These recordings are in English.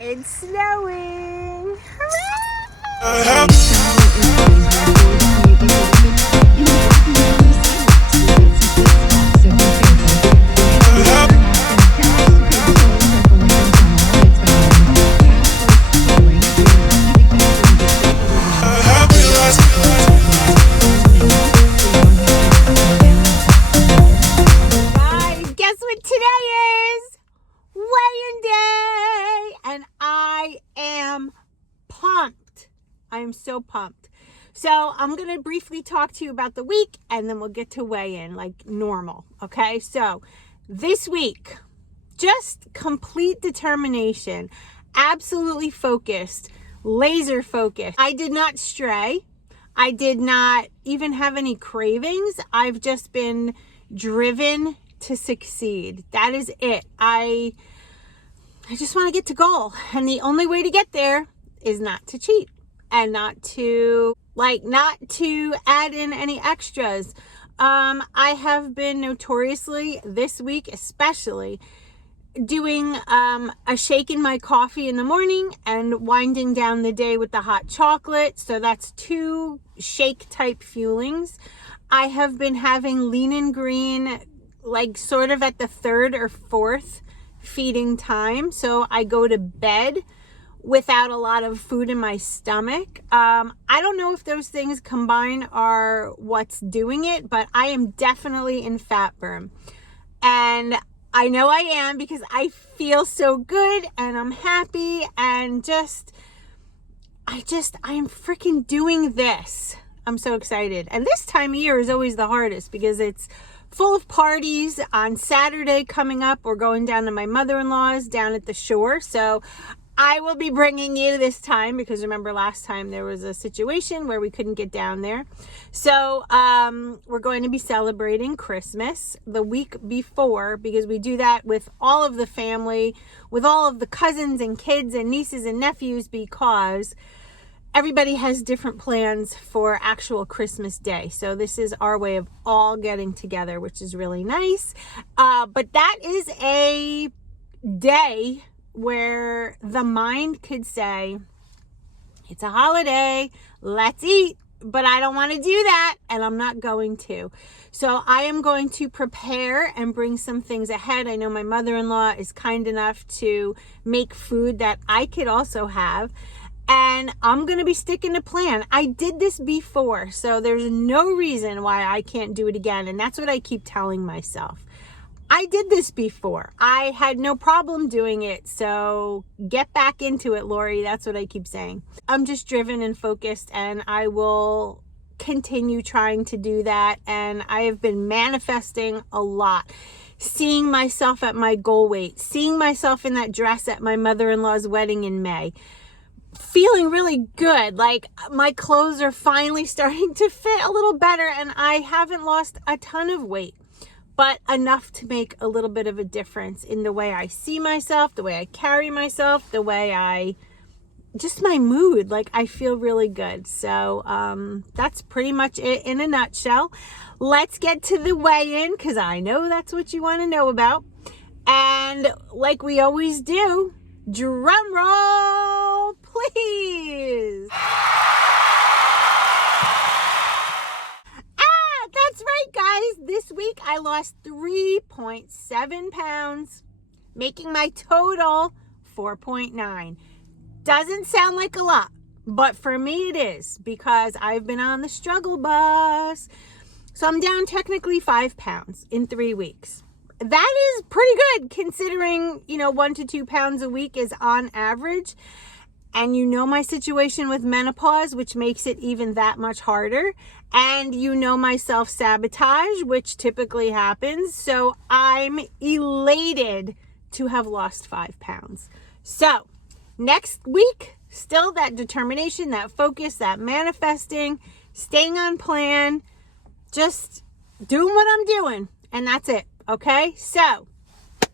It's snowing. Guys, guess what today is? Weigh-in day, and I am pumped. I am so pumped. So I'm going to briefly talk to you about the week, and then we'll get to weigh-in like normal, okay? So this week, just complete determination, absolutely focused, laser focused. I did not stray. I did not even have any cravings. I've just been driven to succeed. That is it. I just want to get to goal. And the only way to get there is not to cheat and not to add in any extras. I have been notoriously this week, especially doing a shake in my coffee in the morning and winding down the day with the hot chocolate. So that's 2 shake type fuelings. I have been having lean and green like sort of at the 3rd or 4th feeding time. So I go to bed without a lot of food in my stomach. I don't know if those things combined are what's doing it, but I am definitely in fat burn. And I know I am because I feel so good and I'm happy and I am freaking doing this. I'm so excited. And this time of year is always the hardest because it's full of parties. On Saturday coming up, we're going down to my mother-in-law's down at the shore. So I will be bringing you this time because remember last time there was a situation where we couldn't get down there. So we're going to be celebrating Christmas the week before because we do that with all of the family, with all of the cousins and kids and nieces and nephews because everybody has different plans for actual Christmas Day. So this is our way of all getting together, which is really nice. But that is a day where the mind could say, it's a holiday, let's eat, but I don't want to do that, and I'm not going to. So I am going to prepare and bring some things ahead. I know my mother-in-law is kind enough to make food that I could also have, and I'm going to be sticking to plan. I did this before, so there's no reason why I can't do it again, and that's what I keep telling myself. I did this before. I had no problem doing it. So get back into it, Lori. That's what I keep saying. I'm just driven and focused, and I will continue trying to do that. And I have been manifesting a lot. Seeing myself at my goal weight, seeing myself in that dress at my mother-in-law's wedding in May, feeling really good. Like my clothes are finally starting to fit a little better, and I haven't lost a ton of weight, but enough to make a little bit of a difference in the way I see myself, the way I carry myself, the way just my mood. Like I feel really good. So that's pretty much it in a nutshell. Let's get to the weigh-in because I know that's what you want to know about. And like we always do, drum roll, please. That's right, guys. This week I lost 3.7 pounds, making my total 4.9. Doesn't sound like a lot, but for me it is because I've been on the struggle bus. So I'm down technically 5 pounds in 3 weeks. That is pretty good considering, 1 to 2 pounds a week is on average. And you know my situation with menopause, which makes it even that much harder. And you know my self-sabotage, which typically happens. So I'm elated to have lost 5 pounds. So next week, still that determination, that focus, that manifesting, staying on plan, just doing what I'm doing. And that's it. Okay? So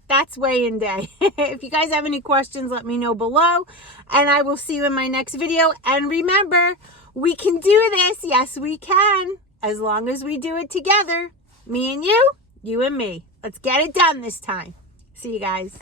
that's weigh-in day. If you guys have any questions, let me know below. And I will see you in my next video. And remember, we can do this. Yes, we can. As long as we do it together. Me and you and me. Let's get it done this time. See you guys.